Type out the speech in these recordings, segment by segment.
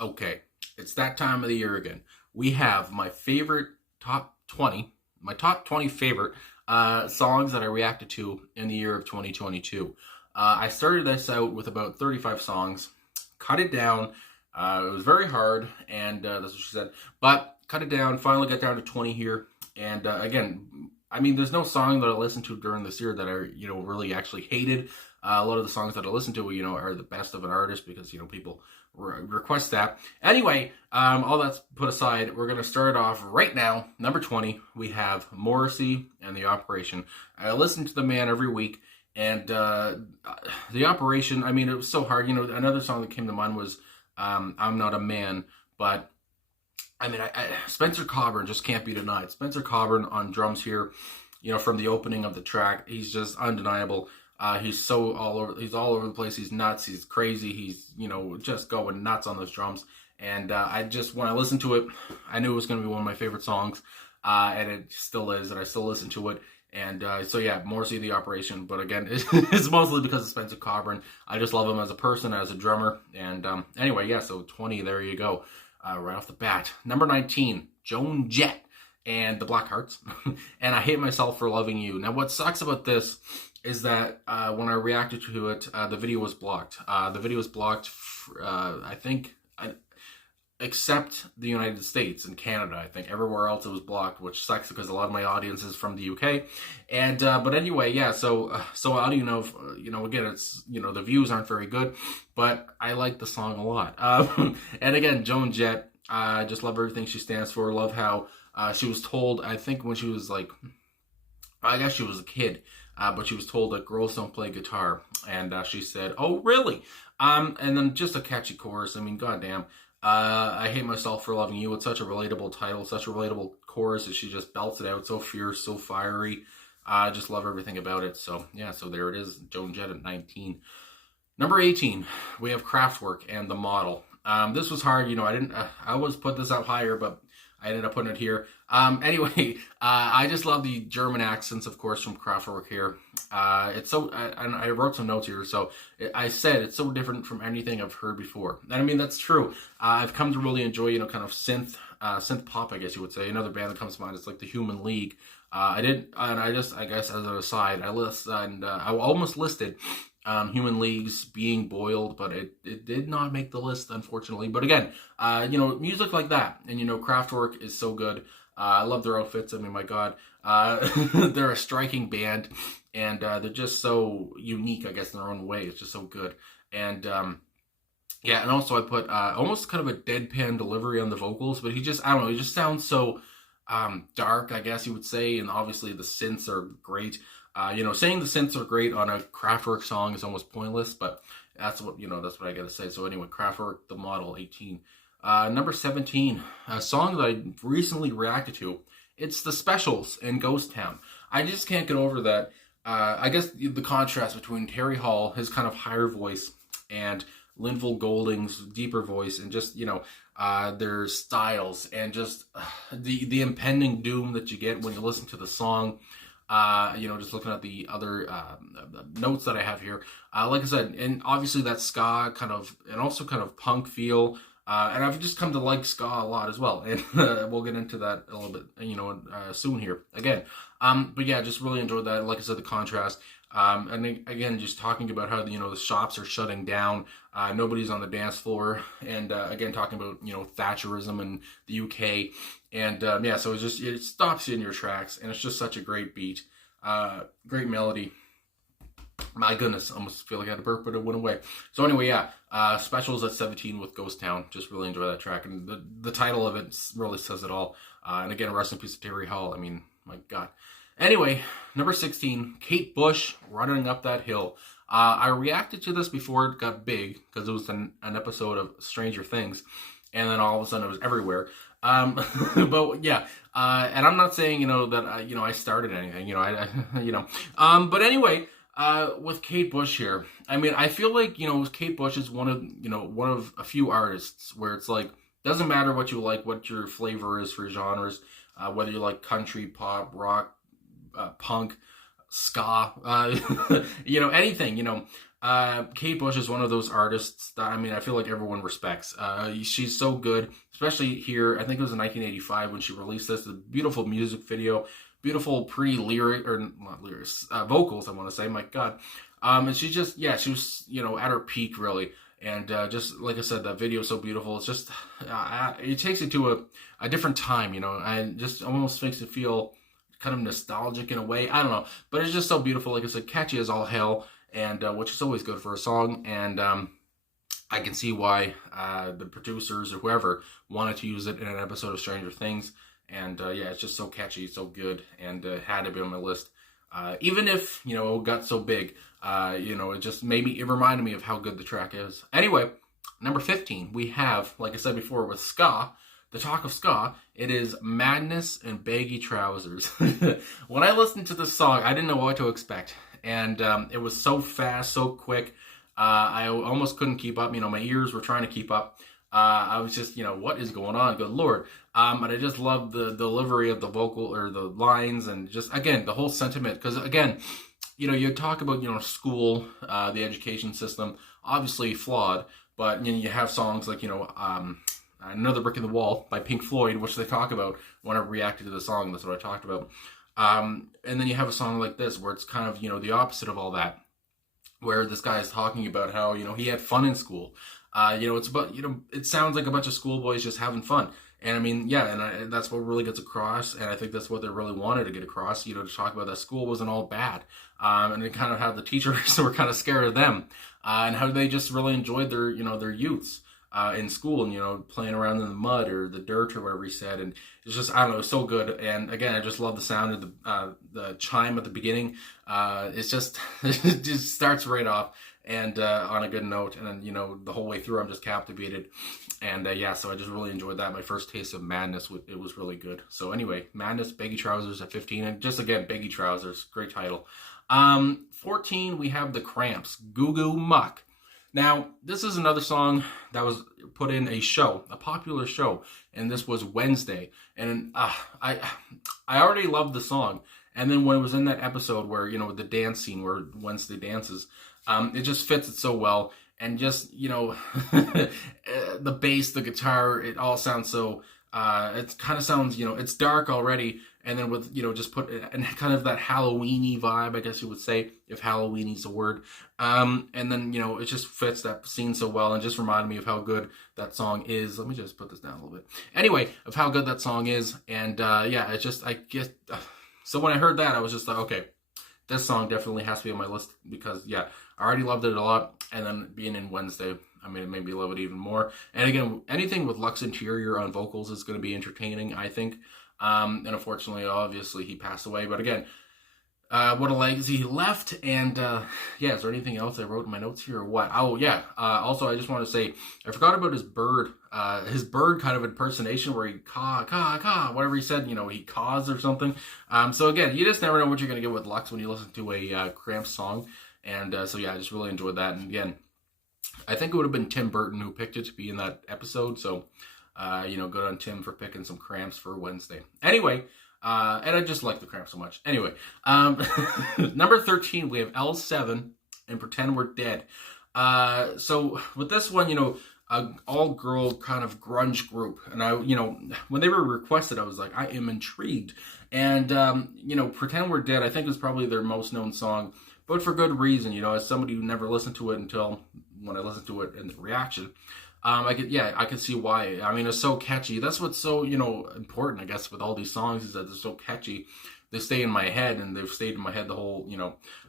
Okay, it's that time of the year again. We have my top 20 favorite songs that I reacted to in the year of 2022. I started this out with about 35 songs, cut it down. It was very hard, and that's what she said. But cut it down, finally got down to 20 here. And again, I mean, there's no song that I listened to during this year that I, really actually hated. A lot of the songs that I listen to, are the best of an artist because, people request that. Anyway, all that's put aside, we're going to start off right now. Number 20, we have Morrissey and The Operation. I listen to the man every week, and The Operation, I mean, it was so hard. Another song that came to mind was I'm Not a Man, but I mean, Spencer Coburn just can't be denied. Spencer Coburn on drums here, from the opening of the track, he's just undeniable. He's so all over. He's all over the place. He's nuts. He's crazy. He's just going nuts on those drums. And when I listened to it, I knew it was going to be one of my favorite songs, and it still is. And I still listen to it. And so yeah, Morrissey, The Operation. But again, it's mostly because of Spencer Coburn. I just love him as a person, as a drummer. And anyway, yeah. So 20, there you go. Right off the bat. Number 19, Joan Jett and the Black Hearts. And I Hate Myself for Loving You. Now, what sucks about this is that when I reacted to it, the video was blocked. The video was blocked, I think, except the United States and Canada. I think everywhere else it was blocked, which sucks because a lot of my audience is from the UK. And but anyway, yeah. So how do you know? Again, it's the views aren't very good, but I like the song a lot. And again, Joan Jett, I just love everything she stands for. Love how she was told. I think when she was like, I guess she was a kid. But she was told that girls don't play guitar, and she said, "Oh, really?" And then just a catchy chorus. I mean, goddamn, I Hate Myself for Loving You. It's such a relatable title, such a relatable chorus, that she just belts it out, so fierce, so fiery. I just love everything about it. So yeah, so there it is, Joan Jett at 19. Number 18, we have Kraftwerk and The Model. This was hard, I always put this up higher, but I ended up putting it here. Anyway, I just love the German accents, of course, from Kraftwerk here. It's so, and I wrote some notes here, so I said it's so different from anything I've heard before. And I mean, that's true. I've come to really enjoy, kind of synth pop, I guess you would say. Another band that comes to mind is like the Human League. I guess as an aside, I almost listed Human League's Being Boiled, but it did not make the list, unfortunately. But again, music like that, and Kraftwerk is so good. I love their outfits. I mean, my God, they're a striking band, and they're just so unique, I guess, in their own way. It's just so good. And yeah, and also I put almost kind of a deadpan delivery on the vocals, but I don't know, he just sounds so dark, I guess you would say, and obviously the synths are great. Saying the synths are great on a Kraftwerk song is almost pointless, but that's what I gotta say. So anyway, Kraftwerk, The Model, 18. Number 17, a song that I recently reacted to. It's The Specials in Ghost Town. I just can't get over that. I guess the contrast between Terry Hall, his kind of higher voice, and Linval Golding's deeper voice, and just their styles, and just the impending doom that you get when you listen to the song. Just looking at the other notes that I have here, like I said, and obviously that ska kind of, and also kind of punk feel, and I've just come to like ska a lot as well, and we'll get into that a little bit, soon here again. But yeah, just really enjoyed that. Like I said, the contrast, and again, just talking about how the shops are shutting down, nobody's on the dance floor, and again talking about Thatcherism in the UK. And yeah, so it stops you in your tracks, and it's just such a great beat, great melody. My goodness, I almost feel like I had a burp, but it went away. So anyway, yeah, Specials at 17 with Ghost Town. Just really enjoy that track, and the title of it really says it all. And again, rest in peace to Terry Hall. I mean, my God. Anyway, number 16, Kate Bush, Running Up That Hill. I reacted to this before it got big, because it was an episode of Stranger Things, and then all of a sudden it was everywhere. But yeah, and I'm not saying, that, I started anything, but anyway, with Kate Bush here, I mean, I feel like, Kate Bush is one of a few artists where it's like, doesn't matter what you like, what your flavor is for genres, whether you like country, pop, rock, punk, ska, anything, Kate Bush is one of those artists that, I mean, I feel like everyone respects. She's so good, especially here. I think it was in 1985 when she released this. A beautiful music video, beautiful pre-lyric, or not lyrics, vocals, I want to say, my God. And she just, yeah, she was, at her peak, really. And just like I said, that video is so beautiful. It's just, it takes you to a different time, and just almost makes it feel kind of nostalgic in a way. I don't know, but it's just so beautiful. Like I said, catchy as all hell, and which is always good for a song. And I can see why the producers or whoever wanted to use it in an episode of Stranger Things. And yeah, it's just so catchy, so good, and had to be on my list. Even if, it got so big, it reminded me of how good the track is. Anyway, number 15, we have, like I said before, with ska, the talk of ska, it is Madness and Baggy Trousers. When I listened to this song, I didn't know what to expect. And it was so fast, so quick. I almost couldn't keep up. My ears were trying to keep up. I was just, what is going on? Good Lord. But I just loved the delivery of the vocal or the lines, and just, again, the whole sentiment. Because, again, you talk about, school, the education system, obviously flawed. But, you have songs like, Another Brick in the Wall by Pink Floyd, which they talk about when I reacted to the song. That's what I talked about. And then you have a song like this where it's kind of, the opposite of all that, where this guy is talking about how, he had fun in school. It's about, it sounds like a bunch of schoolboys just having fun. And I mean, yeah, and that's what really gets across. And I think that's what they really wanted to get across, to talk about that school wasn't all bad. And it kind of had the teachers who were kind of scared of them, and how they just really enjoyed their, their youths. In school, and playing around in the mud or the dirt or whatever he said, and it's just, I don't know, it's so good. And again, I just love the sound of the chime at the beginning. It's just it just starts right off and on a good note, and then the whole way through I'm just captivated. And yeah, so I just really enjoyed that. My first taste of Madness, it was really good. So anyway, Madness, Baggy Trousers at 15, and just again, Baggy Trousers, great title. 14, we have The Cramps, Goo Goo Muck. Now, this is another song that was put in a popular show, and this was Wednesday. And I already loved the song. And then when it was in that episode where, with the dance scene where Wednesday dances, it just fits it so well. And just, the bass, the guitar, it all sounds so, it kind of sounds, it's dark already. And then with, just put and kind of that Halloween-y vibe, I guess you would say, if Halloween is a word. And then, it just fits that scene so well, and just reminded me of how good that song is. Let me just put this down a little bit. Anyway, of how good that song is. And yeah, it's just, so when I heard that, I was just like, okay, this song definitely has to be on my list, because, yeah, I already loved it a lot. And then being in Wednesday, I mean, it made me love it even more. And again, anything with Lux Interior on vocals is going to be entertaining, I think. And unfortunately, obviously, he passed away. But again, what a legacy he left. And yeah, is there anything else I wrote in my notes here or what? Oh, yeah. Also, I just want to say, I forgot about his bird kind of impersonation where he caw, whatever he said, he caws or something. So again, you just never know what you're going to get with Lux when you listen to a Cramps song. And so yeah, I just really enjoyed that. And again, I think it would have been Tim Burton who picked it to be in that episode. So good on Tim for picking some Cramps for Wednesday. Anyway, and I just like the Cramps so much. Anyway, number 13, we have L7 and Pretend We're Dead. So with this one, an all-girl kind of grunge group. And I, when they were requested, I was like, I am intrigued. And, Pretend We're Dead, I think is probably their most known song, but for good reason, as somebody who never listened to it until when I listened to it in the reaction. I could see why. I mean, it's so catchy. That's what's so, important, I guess, with all these songs, is that they're so catchy. They stay in my head, and they've stayed in my head the whole,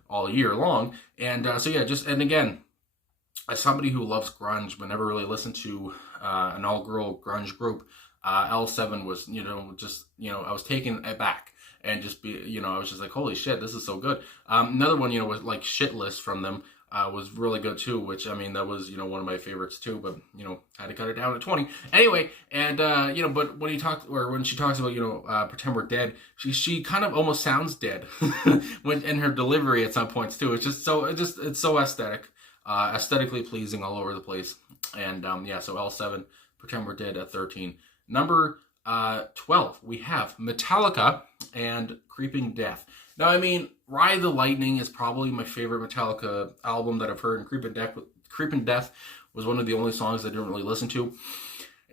all year long. And so yeah, and again, as somebody who loves grunge but never really listened to an all-girl grunge group, L7 was, I was taken aback. And just I was just like, holy shit, this is so good. Another one, was like Shitless from them. Was really good too, which, I mean, that was, one of my favorites too, but, had to cut it down to 20. Anyway, and, but when she talks about, Pretend We're Dead, she kind of almost sounds dead in her delivery at some points too. It's just so, it's so aesthetic, aesthetically pleasing all over the place. And, yeah, so L7, Pretend We're Dead at 13. Number 12, we have Metallica and Creeping Death. Now, I mean, Ride the Lightning is probably my favorite Metallica album that I've heard, and Creeping Death was one of the only songs I didn't really listen to.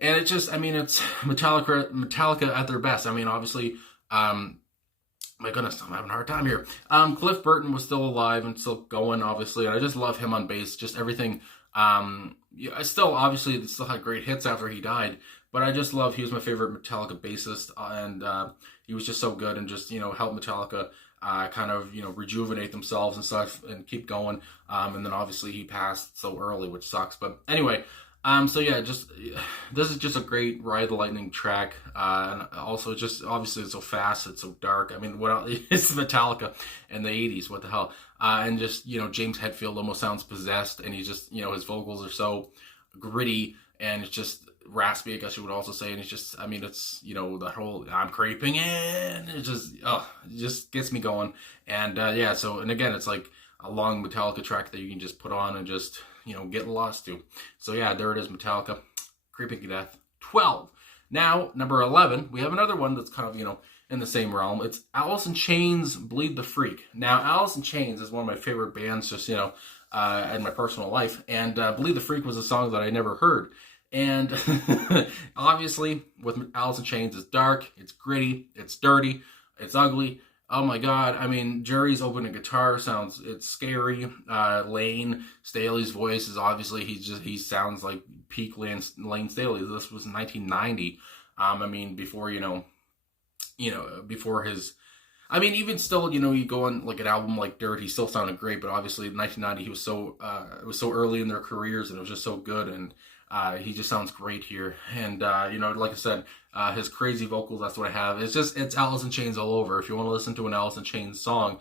And it just, I mean, it's Metallica at their best. I mean, obviously, my goodness, I'm having a hard time here. Cliff Burton was still alive and still going, obviously, and I just love him on bass. Just everything. Yeah, I still obviously still had great hits after he died, but I just love. He was my favorite Metallica bassist, and he was just so good and just helped Metallica kind of rejuvenate themselves and stuff and keep going. And then obviously he passed so early, which sucks. But anyway. So yeah, just this is just a great Ride the Lightning track, and also just obviously it's so fast, it's so dark. I mean, what else? It's Metallica in the '80s. What the hell? And just James Hetfield almost sounds possessed, and he's just his vocals are so gritty and it's just raspy, I guess you would also say. And it's just, I mean, it's that whole "I'm creeping in." It just gets me going. And yeah, so and again, it's like a long Metallica track that you can just put on and just get lost to. So yeah, there it is, Metallica, Creeping Death, 12. Now, number 11, we have another one that's kind of, in the same realm. It's Alice in Chains' Bleed the Freak. Now, Alice in Chains is one of my favorite bands, just, in my personal life. And Bleed the Freak was a song that I never heard. And obviously, with Alice in Chains, it's dark, it's gritty, it's dirty, it's ugly. Oh my God! I mean, Jerry's opening guitar it's scary. Lane Staley's voice is obviously he sounds like peak Lane Staley. This was 1990. I mean, before before his. I mean, even still, you go on like an album like Dirt, he still sounded great. But obviously, in 1990, he was it was so early in their careers, and it was just so good. And he just sounds great here. And like I said. His crazy vocals, that's what I have. It's Alice in Chains all over. If you want to listen to an Alice in Chains song,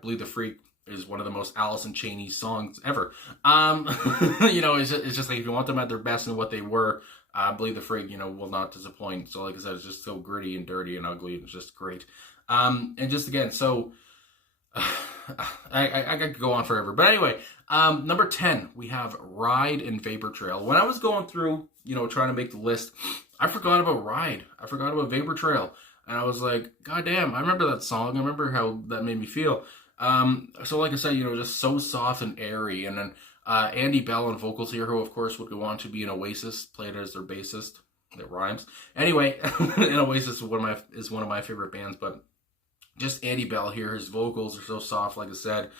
Bleed the Freak is one of the most Alice in Chains songs ever. It's just like if you want them at their best and what they were, Bleed the Freak, will not disappoint. So like I said, it's just so gritty and dirty and ugly. It's just great. And just again, so I could go on forever. But anyway, number 10, we have Ride and Vapor Trail. When I was going through, trying to make the list, I forgot about Ride. I forgot about Vapor Trail. And I was like, God damn, I remember that song. I remember how that made me feel. So like I said, just so soft and airy. And then Andy Bell on vocals here, who of course would go on to be an Oasis, played as their bassist. That rhymes. Anyway, and Oasis is one of my favorite bands, but just Andy Bell here, his vocals are so soft, like I said.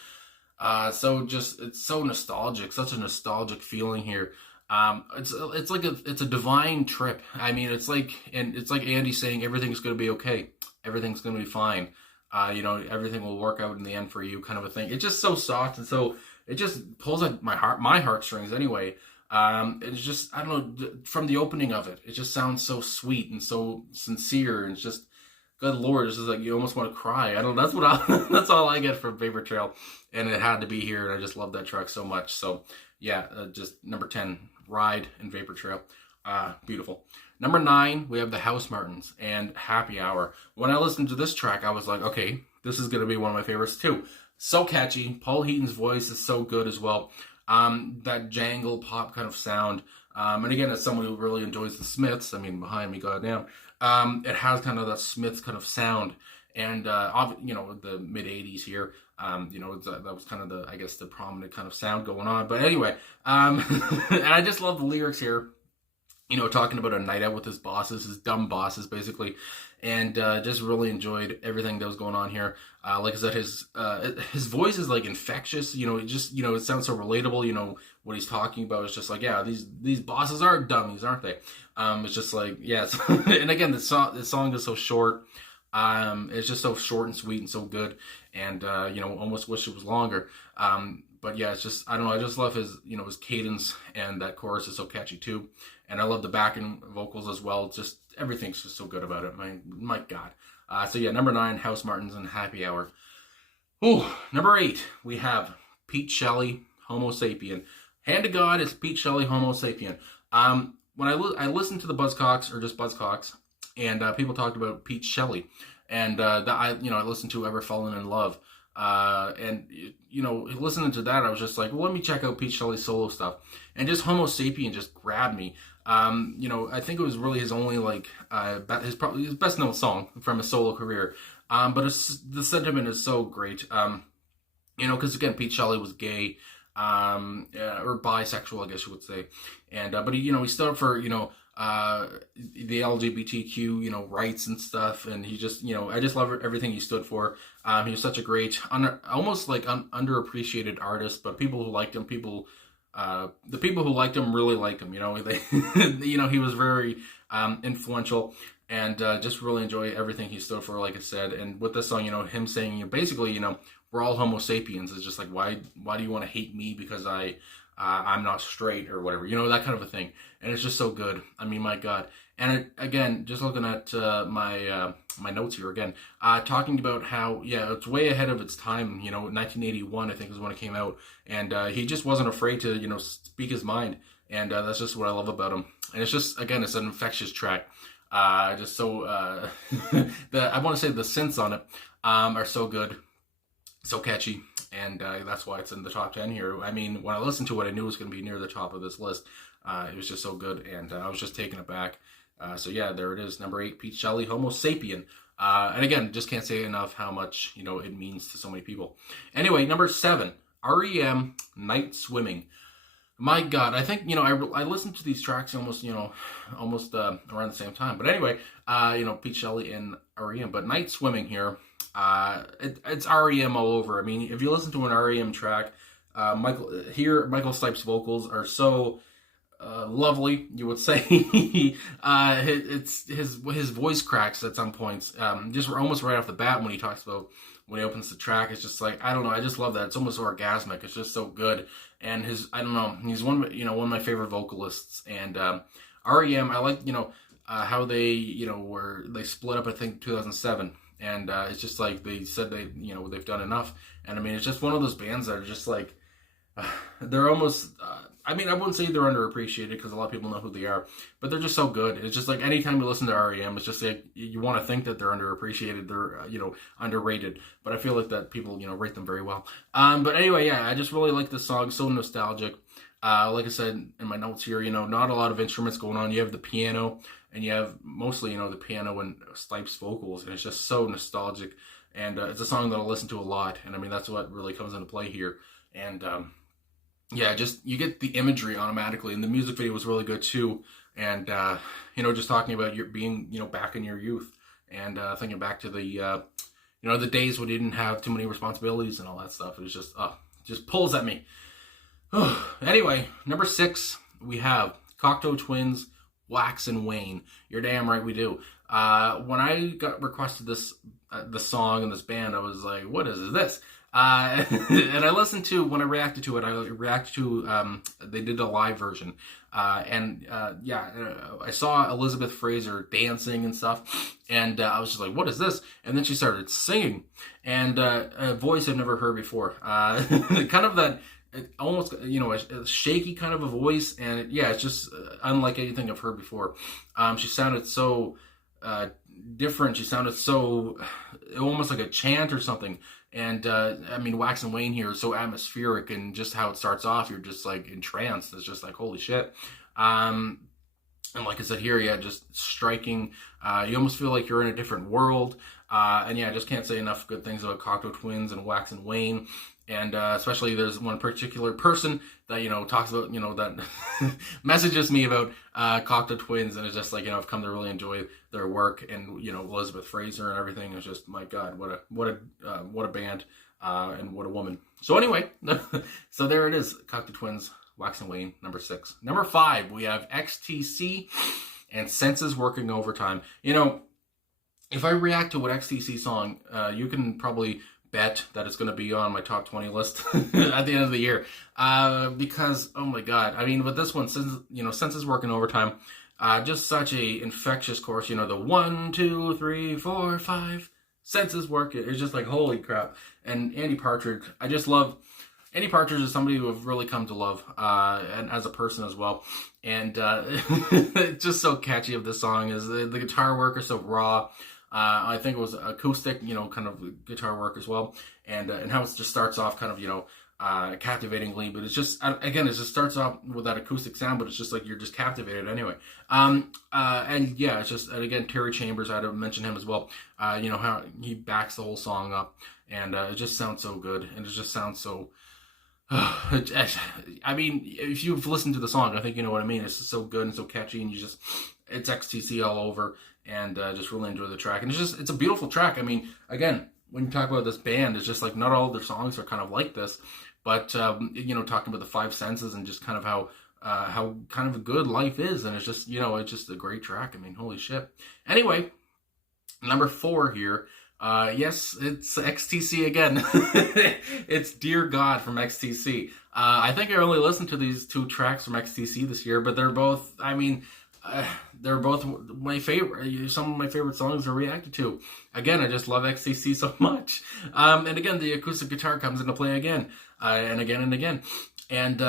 It's so nostalgic, such a nostalgic feeling here. It's like it's a divine trip. I mean, it's like Andy saying everything's going to be okay, everything's going to be fine. Everything will work out in the end for you, kind of a thing. It's just so soft, and so it just pulls at my heartstrings. Anyway, it's just, I don't know, from the opening of it, it just sounds so sweet and so sincere, and it's just, good Lord, it's just like you almost want to cry. I don't know, that's all I get from Vapor Trail, and it had to be here, and I just love that track so much. So yeah, just number 10, Ride and Vapor Trail. Beautiful. Number 9, we have the House Martins and Happy Hour. When I listened to this track, I was like, okay, this is going to be one of my favorites too. So catchy. Paul Heaton's voice is so good as well. That jangle pop kind of sound. And again, as someone who really enjoys the Smiths, I mean, behind me, goddamn, it has kind of that Smiths kind of sound. And, the mid 80s here, that was kind of the prominent kind of sound going on. But anyway, and I just love the lyrics here, talking about a night out with his dumb bosses, basically. And just really enjoyed everything that was going on here. Like I said, his voice is like infectious. It sounds so relatable. What he's talking about is just like, yeah, these bosses are dummies, aren't they? It's just like, yeah. And again, the song is so short. It's just so short and sweet and so good. And almost wish it was longer. But yeah, it's just, I don't know, I just love his cadence, and that chorus is so catchy too. And I love the backing vocals as well. Just everything's just so good about it. My God. So yeah, number 9, House Martins and Happy Hour. Ooh, number 8, we have Pete Shelley, Homosapien. Hand to God, it's Pete Shelley, Homosapien. When I listened to the Buzzcocks, or just Buzzcocks, and people talked about Pete Shelley, and I listened to Ever Fallen in Love. And listening to that, I was just like, well, let me check out Pete Shelley's solo stuff. And just Homosapien just grabbed me. I think it was really his only probably his best known song from his solo career. But the sentiment is so great. Because again, Pete Shelley was gay, or bisexual, I guess you would say, and but he stood up for the LGBTQ rights and stuff, and he just I just love everything he stood for. He was such a great, almost like underappreciated artist, but people who liked him, the people who liked him really liked him. They, he was very influential, and just really enjoy everything he stood for, like I said. And with this song, him saying, basically, we're all Homo sapiens. It's just like, why do you want to hate me because I'm not straight or whatever, that kind of a thing. And it's just so good. I mean, my God. And again, just looking at my notes here again, talking about how, it's way ahead of its time. 1981, I think, is when it came out. And he just wasn't afraid to, speak his mind. And that's just what I love about him. And it's just, again, it's an infectious track. Just so, I want to say the synths on it are so good, so catchy. And that's why it's in the top 10 here. I mean, when I listened to it, I knew it was going to be near the top of this list. It was just so good, and I was just taken aback. So yeah, there it is, number 8, Pete Shelley, Homosapien. And again, just can't say enough how much, it means to so many people. Anyway, number 7, REM, Night Swimming. My God, I think, I listened to these tracks almost around the same time. But anyway, Pete Shelley and REM, but Night Swimming here, it's REM all over. I mean, if you listen to an REM track, Michael Stipe's vocals are so lovely, you would say. It's his voice cracks at some points, just almost right off the bat when he talks about when he opens the track. It's just like, I don't know, I just love that. It's almost orgasmic. It's just so good. And he's one of my favorite vocalists. And REM, I like how they they split up, I think 2007. And it's just like they said they've done enough. And I mean, it's just one of those bands that are just like, they're almost, I mean, I wouldn't say they're underappreciated because a lot of people know who they are, but they're just so good. It's just like anytime you listen to REM, it's just like you want to think that they're underappreciated, they're, underrated, but I feel like that people, rate them very well. But anyway, yeah, I just really like this song, so nostalgic. Like I said in my notes here, not a lot of instruments going on. You have the piano, and you have mostly, the piano and Stipe's vocals, and it's just so nostalgic. And it's a song that I'll listen to a lot, and I mean, that's what really comes into play here. And just you get the imagery automatically, and the music video was really good too. And just talking about your being, back in your youth, and thinking back to the the days when you didn't have too many responsibilities and all that stuff. It was just pulls at me. Anyway, number 6, we have Cocteau Twins, Wax and Wane. You're damn right we do. When I got requested the song and this band, I was like, what is this? And I listened to, when I reacted to it, they did a live version. I saw Elizabeth Fraser dancing and stuff, and I was just like, what is this? And then she started singing, and a voice I've never heard before. Kind of that, almost, a shaky kind of a voice, and it's just unlike anything I've heard before. She sounded so different. She sounded so almost like a chant or something. And I mean, Wax and Wane here is so atmospheric, and just how it starts off, you're just like entranced. It's just like, holy shit. And like I said here, just striking. You almost feel like you're in a different world. I just can't say enough good things about Cocteau Twins and Wax and Wane. And especially there's one particular person that, talks about, that messages me about Cocteau Twins, and it's just like, I've come to really enjoy their work, and, Elizabeth Fraser and everything. It's just, my God, what a band, and what a woman. So anyway, so there it is, Cocteau Twins, Wax and Wane, number 6. Number 5, we have XTC and Senses Working Overtime. If I react to an XTC song, you can probably bet that it's going to be on my top 20 list at the end of the year, because, oh my God, I mean, with this one, Senses Working Overtime, just such a infectious chorus, the 1, 2, 3, 4, 5 senses work. It's just like, holy crap. And Andy Partridge, I just love Andy Partridge. Is somebody who I've really come to love, and as a person as well. And it's just so catchy of this song is the guitar work is so raw. I think it was acoustic, kind of guitar work as well, and how it just starts off kind of, captivatingly, but it's just, again, it just starts off with that acoustic sound, but it's just like you're just captivated anyway. And yeah, it's just, and again, Terry Chambers, I had to mention him as well. You know how he backs the whole song up, and it just sounds so good, and it just sounds so. I mean, if you've listened to the song, I think you know what I mean. It's just so good and so catchy, and it's XTC all over, and just really enjoy the track. And it's a beautiful track. I mean, again, when you talk about this band, it's just like not all their songs are kind of like this, but you know, talking about the five senses and just kind of how kind of good life is, and it's just, you know, it's just a great track. I mean, holy shit. Anyway, number 4 here. Yes, it's XTC again. It's Dear God from XTC. I think I only listened to these 2 tracks from XTC this year, but they're both, I mean, they're both my favorite, some of my favorite songs are reacted to. Again, I just love XTC so much. And again, the acoustic guitar comes into play again, and again and again. And,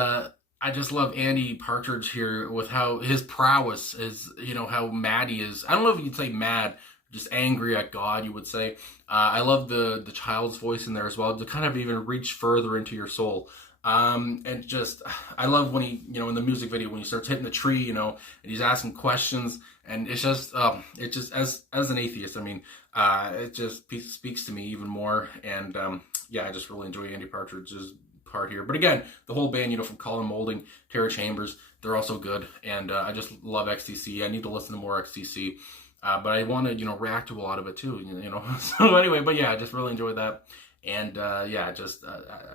I just love Andy Partridge here with how his prowess is, you know, how mad he is. I don't know if you'd say mad, just angry at God, you would say. I love the child's voice in there as well, to kind of even reach further into your soul. And just, I love when he, you know, in the music video, when he starts hitting the tree, you know, and he's asking questions, and it's just, as an atheist, I mean, it just speaks to me even more. And, yeah, I just really enjoy Andy Partridge's part here. But again, the whole band, you know, from Colin Moulding, Terry Chambers, they're also good. And, I just love XTC. I need to listen to more XTC. But I want to, you know, react to a lot of it too, you know. So anyway, but yeah, I just really enjoyed that. And, yeah, just,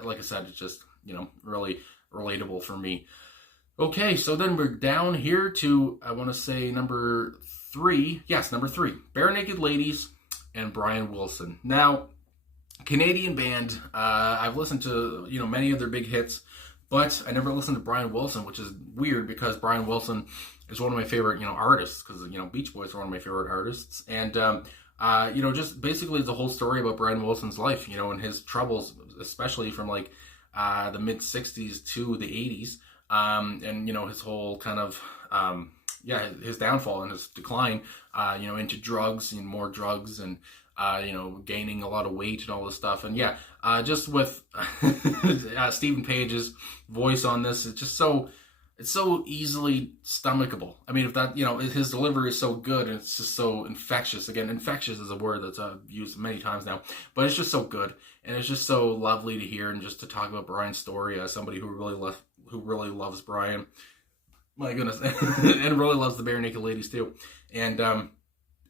like I said, it's just, you know, really relatable for me. Okay, so then we're down here to, I want to say number 3. Yes, number 3. Bare Naked Ladies and Brian Wilson. Now, Canadian band, I've listened to, you know, many of their big hits, but I never listened to Brian Wilson, which is weird because Brian Wilson is one of my favorite, you know, artists, because, you know, Beach Boys are one of my favorite artists. And, you know, just basically it's a whole story about Brian Wilson's life, you know, and his troubles, especially from like the mid 60s to the 80s. And, you know, his whole kind of, yeah, his downfall and his decline, you know, into drugs and more drugs, and, you know, gaining a lot of weight and all this stuff. And yeah, just with Stephen Page's voice on this, it's so easily stomachable. I mean, if that, you know, his delivery is so good, and it's just so infectious. Again, infectious is a word that's used many times now, but it's just so good, and it's just so lovely to hear, and just to talk about Brian's story as somebody who really loves Brian. My goodness, and really loves the Bare Naked Ladies too. And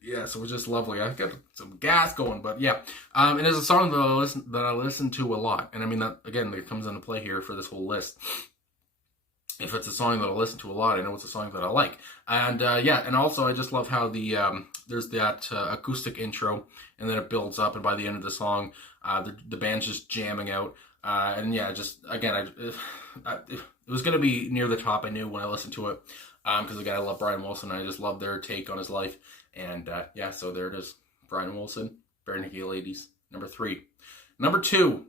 yeah, so it was just lovely. I got some gas going, but yeah. And it's a song that I listen to a lot, and I mean that again, that comes into play here for this whole list. If it's a song that I listen to a lot, I know it's a song that I like. And yeah, and also I just love how there's that acoustic intro, and then it builds up, and by the end of the song, the band's just jamming out. And yeah, just again, it was going to be near the top, I knew when I listened to it, because again, I love Brian Wilson, and I just love their take on his life. And yeah, so there it is. Brian Wilson, Bare Naked Ladies, number 3. Number 2,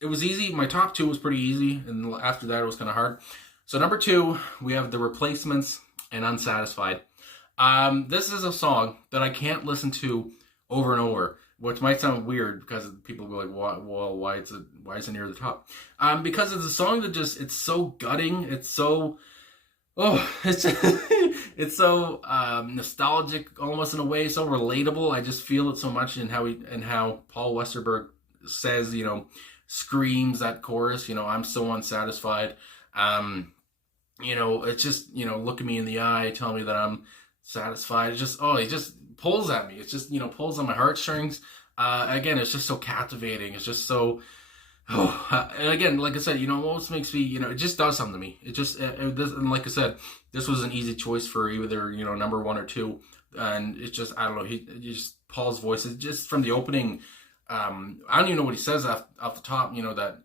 it was easy. My top 2 was pretty easy, and after that it was kind of hard. So number 2, we have The Replacements and Unsatisfied. This is a song that I can't listen to over and over, which might sound weird because people will be like, well, why is it near the top? Because it's a song that just, it's so gutting. It's so, it's so nostalgic almost in a way, so relatable. I just feel it so much in how Paul Westerberg says, you know, screams that chorus, you know, I'm so unsatisfied. You know, it's just, you know, look at me in the eye, tell me that I'm satisfied. It just, it just pulls at me. It's just, you know, pulls on my heartstrings. Again, it's just so captivating. It's just so, and again, like I said, you know, it almost makes me, you know, it just does something to me. It just, and like I said, this was an easy choice for either, you know, number 1 or 2. And it's just, I don't know, Paul's voice is just from the opening. I don't even know what he says off the top, you know, that,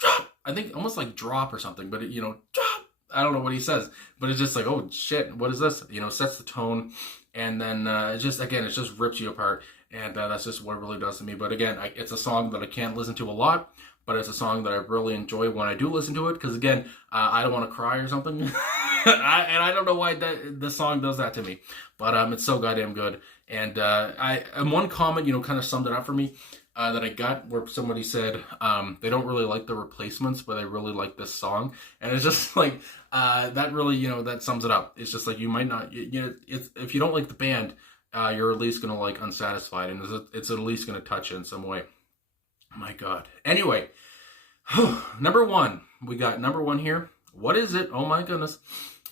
drop, I think almost like drop or something, but it, you know, drop, I don't know what he says, but it's just like, oh shit, what is this? You know, sets the tone, and then it just rips you apart, and that's just what it really does to me. But again, it's a song that I can't listen to a lot, but it's a song that I really enjoy when I do listen to it, because again, I don't want to cry or something, and I don't know why this song does that to me, but it's so goddamn good. And one comment, you know, kind of summed it up for me. that I got where somebody said they don't really like the replacements, but they really like this song, and it's just like that really, that sums it up. It's just like you might not, if you don't like the band, you're at least gonna like Unsatisfied, and it's at least gonna touch you in some way. My God. Anyway, number one, we got number one here. What is it? Oh my goodness,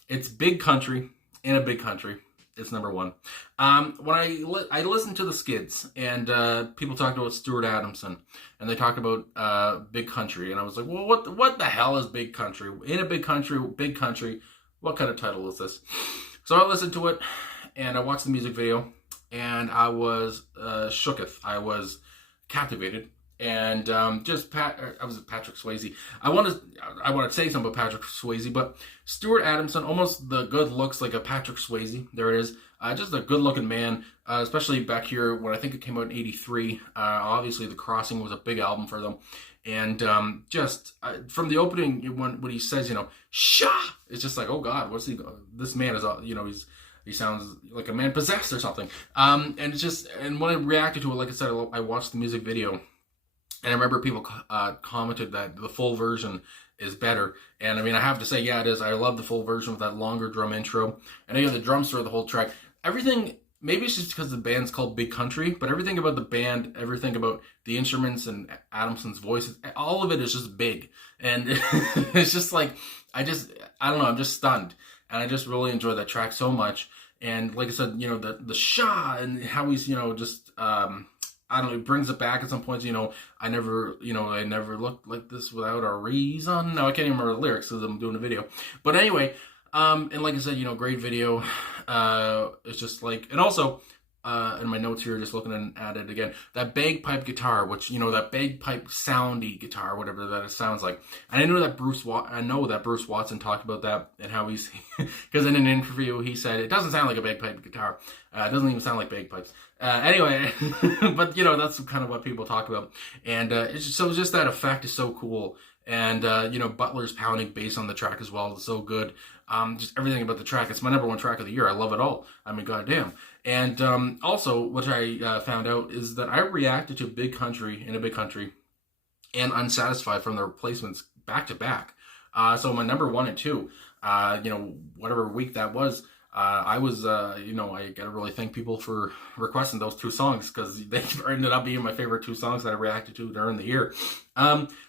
it's Big Country in a Big Country. It's number one. When I listened to the Skids, and people talked about Stuart Adamson, and they talked about Big Country, and I was like, well, what the hell is Big Country? In a Big Country, Big Country, what kind of title is this? So I listened to it, and I watched the music video, and I was shooketh. I was captivated. And I was Patrick Swayze. I want to say something about Patrick Swayze, but Stuart Adamson, almost the good looks like a Patrick Swayze. There it is. Just a good-looking man, especially back here when I think it came out in '83. Obviously, The Crossing was a big album for them. And just from the opening, when he says, "Shah," it's just like, oh God, what's he? This man is, he sounds like a man possessed or something. And it's just, and when I reacted to it, like I said, I watched the music video. And I remember people commented that the full version is better. And I mean, I have to say, yeah, it is. I love the full version with that longer drum intro. And again, the drums throughout the whole track. Everything, maybe it's just because the band's called Big Country, but everything about the band, everything about the instruments and Adamson's voice, all of it is just big. And it's just like, I don't know, I'm just stunned. And I just really enjoy that track so much. And like I said, the Shah and how he's, just... I don't know, it brings it back at some points, I never looked like this without a reason. No, I can't even remember the lyrics because I'm doing a video. But anyway, and like I said, great video. It's just like, and also, in my notes here, just looking at it again, that bagpipe guitar, which, that bagpipe soundy guitar, whatever that it sounds like. And I know that Bruce Watson talked about that and how he's, because in an interview he said, it doesn't sound like a bagpipe guitar. It doesn't even sound like bagpipes. Anyway, but that's kind of what people talk about. And it's just that effect is so cool. And, Butler's pounding bass on the track as well. It's so good. Just everything about the track. It's my number one track of the year. I love it all. I mean, goddamn. And also, what I found out is that I reacted to Big Country in a Big Country and Unsatisfied from the replacements back to back. So my number one and two, whatever week that was, I was, I gotta really thank people for requesting those two songs because they ended up being my favorite two songs that I reacted to during the year.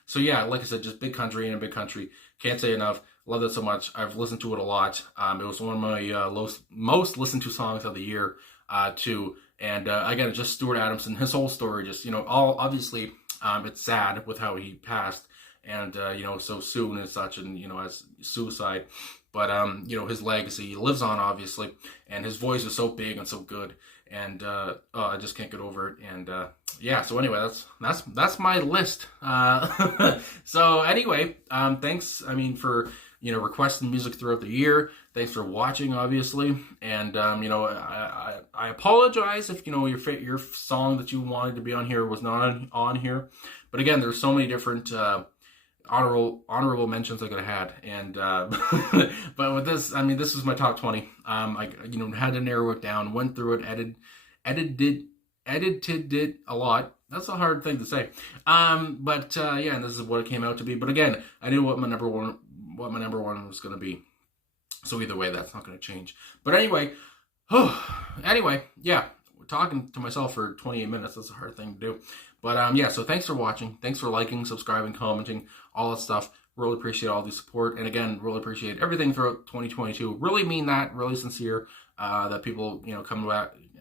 So yeah, like I said, just Big Country and a Big Country. Can't say enough. Love it so much. I've listened to it a lot. It was one of my most listened to songs of the year, too. And again, just Stuart Adamson, his whole story, just, all obviously, it's sad with how he passed and, so soon and such, and, as suicide. But, his legacy lives on, obviously, and his voice is so big and so good, and I just can't get over it. And yeah, so anyway, that's my list. So anyway, thanks, for requesting music throughout the year. Thanks for watching, obviously, and I apologize if your song that you wanted to be on here was not on here. But again, there's so many different honorable mentions I could have had, and but with this, this is my top 20. I had to narrow it down, went through it, edited it a lot. That's a hard thing to say, but yeah, and this is what it came out to be. But again, I knew what my number one was going to be, so either way, that's not going to change. But anyway, yeah, talking to myself for 28 minutes, that's a hard thing to do. But yeah, so thanks for watching. Thanks for liking, subscribing, commenting, all that stuff. Really appreciate all the support. And again, really appreciate everything throughout 2022. Really mean that, really sincere, that people,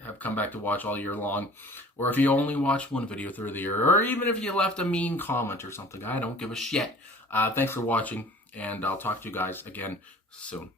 have come back to watch all year long. Or if you only watch one video through the year, or even if you left a mean comment or something, I don't give a shit. Thanks for watching, and I'll talk to you guys again soon.